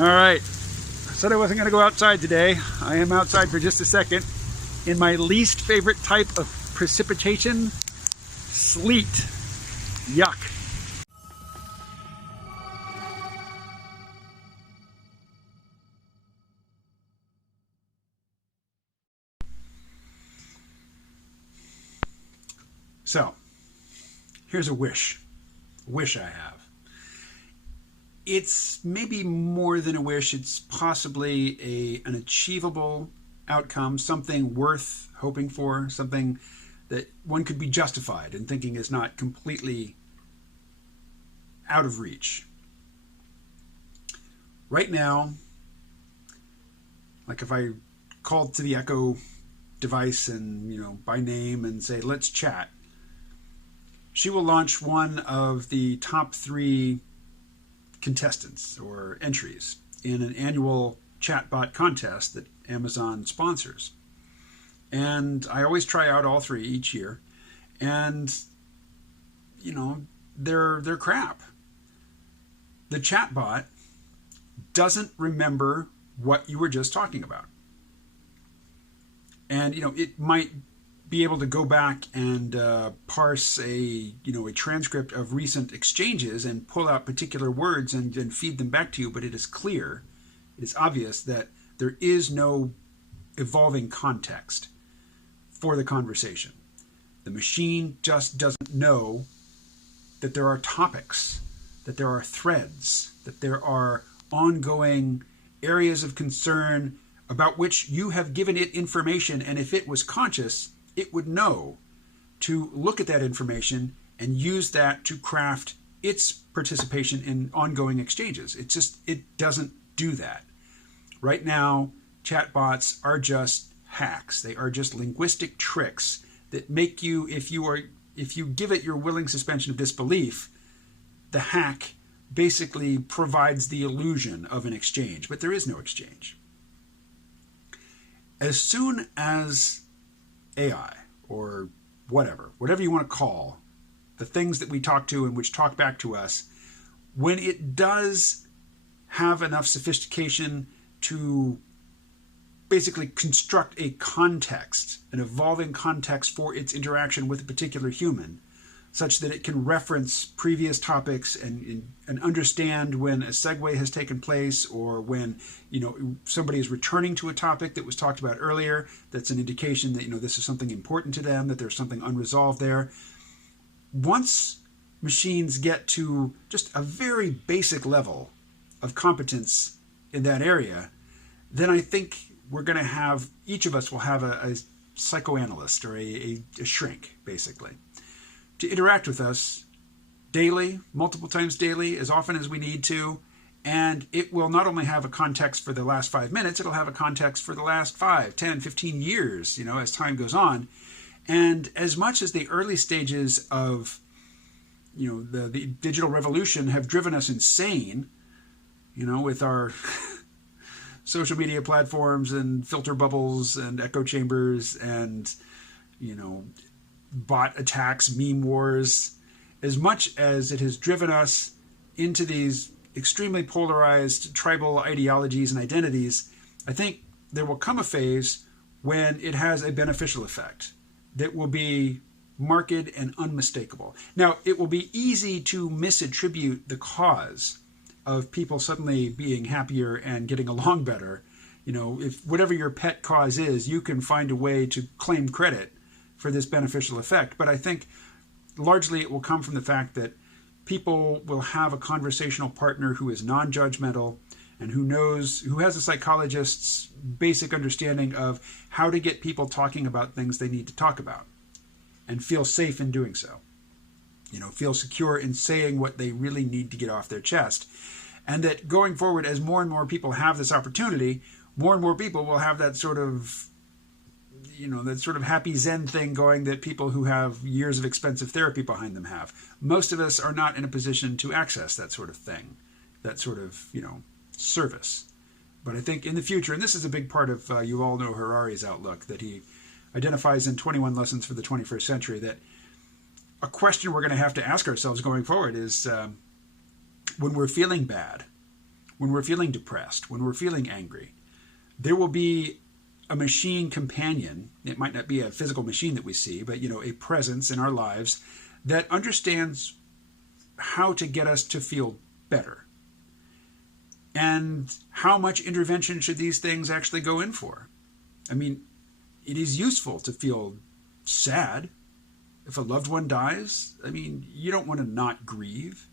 All right, I said I wasn't going to go outside today. I am outside for just a second in my least favorite type of precipitation, sleet. Yuck. So, here's a wish I have. It's maybe more than a wish. It's possibly an achievable outcome, something worth hoping for, something that one could be justified in thinking is not completely out of reach. Right now, like if I called to the Echo device and, by name and say, let's chat, she will launch one of the top 3 contestants or entries in an annual chatbot contest that Amazon sponsors. And I always try out all 3 each year. And, they're crap. The chatbot doesn't remember what you were just talking about. And, it might be able to go back and parse a transcript of recent exchanges and pull out particular words and feed them back to you, but it is clear, it is obvious that there is no evolving context for the conversation. The machine just doesn't know that there are topics, that there are threads, that there are ongoing areas of concern about which you have given it information, and if it was conscious, it would know to look at that information and use that to craft its participation in ongoing exchanges. It doesn't do that. Right now, chatbots are just hacks. They are just linguistic tricks that make you, if you give it your willing suspension of disbelief, the hack basically provides the illusion of an exchange, but there is no exchange. As soon as AI, or whatever you want to call the things that we talk to and which talk back to us, when it does have enough sophistication to basically construct a context, an evolving context for its interaction with a particular human, such that it can reference previous topics and understand when a segue has taken place, or when somebody is returning to a topic that was talked about earlier, that's an indication that this is something important to them, that there's something unresolved there. Once machines get to just a very basic level of competence in that area, then I think we're going to have, each of us will have a psychoanalyst or a shrink, basically, to interact with us daily, multiple times daily, as often as we need to. And it will not only have a context for the last 5 minutes, it'll have a context for the last 5, 10, 15 years, as time goes on. And as much as the early stages of, the digital revolution have driven us insane, with our social media platforms and filter bubbles and echo chambers and, bot attacks, meme wars, as much as it has driven us into these extremely polarized tribal ideologies and identities, I think there will come a phase when it has a beneficial effect that will be marked and unmistakable. Now, it will be easy to misattribute the cause of people suddenly being happier and getting along better. If whatever your pet cause is, you can find a way to claim credit for this beneficial effect. But I think largely it will come from the fact that people will have a conversational partner who is non-judgmental and who has a psychologist's basic understanding of how to get people talking about things they need to talk about and feel safe in doing so. Feel secure in saying what they really need to get off their chest. And that going forward, as more and more people have this opportunity, more and more people will have that sort of happy Zen thing going that people who have years of expensive therapy behind them have. Most of us are not in a position to access that sort of thing, that sort of, service. But I think in the future, and this is a big part of Yuval Noah Harari's outlook that he identifies in 21 Lessons for the 21st Century, that a question we're going to have to ask ourselves going forward is when we're feeling bad, when we're feeling depressed, when we're feeling angry. There will be a machine companion. It might not be a physical machine that we see, but a presence in our lives that understands how to get us to feel better. And how much intervention should these things actually go in for? I mean, it is useful to feel sad. If a loved one dies, I mean, you don't want to not grieve.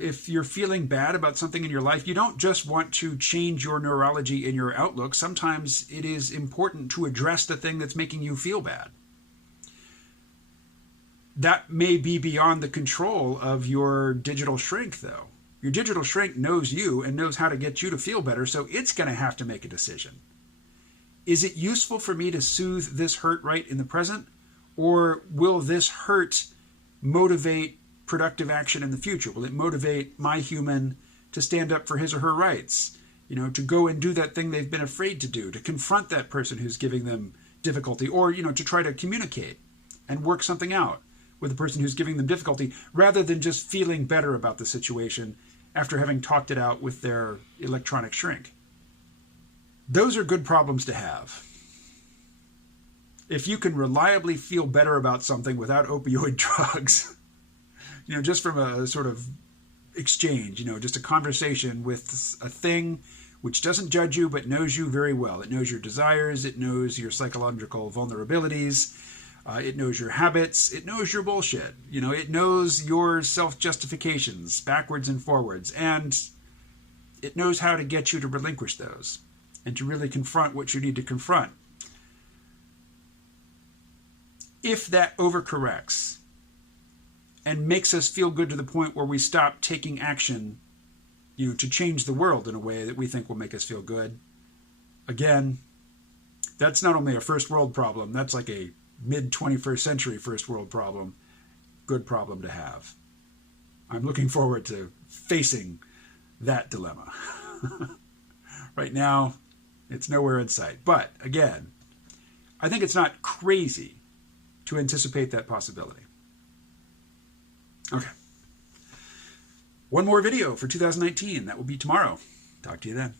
If you're feeling bad about something in your life, you don't just want to change your neurology and your outlook. Sometimes it is important to address the thing that's making you feel bad. That may be beyond the control of your digital shrink, though. Your digital shrink knows you and knows how to get you to feel better, so it's going to have to make a decision. Is it useful for me to soothe this hurt right in the present? Or will this hurt motivate productive action in the future? Will it motivate my human to stand up for his or her rights? To go and do that thing they've been afraid to do, to confront that person who's giving them difficulty, or, to try to communicate and work something out with the person who's giving them difficulty, rather than just feeling better about the situation after having talked it out with their electronic shrink. Those are good problems to have. If you can reliably feel better about something without opioid drugs, just from a sort of exchange, just a conversation with a thing which doesn't judge you but knows you very well. It knows your desires, it knows your psychological vulnerabilities, it knows your habits, it knows your bullshit, it knows your self-justifications backwards and forwards, and it knows how to get you to relinquish those and to really confront what you need to confront. If that overcorrects and makes us feel good to the point where we stop taking action, to change the world in a way that we think will make us feel good, again, that's not only a first world problem, that's like a mid-21st century first world problem. Good problem to have. I'm looking forward to facing that dilemma. Right now, it's nowhere in sight. But again, I think it's not crazy to anticipate that possibility. Okay. One more video for 2019. That will be tomorrow. Talk to you then.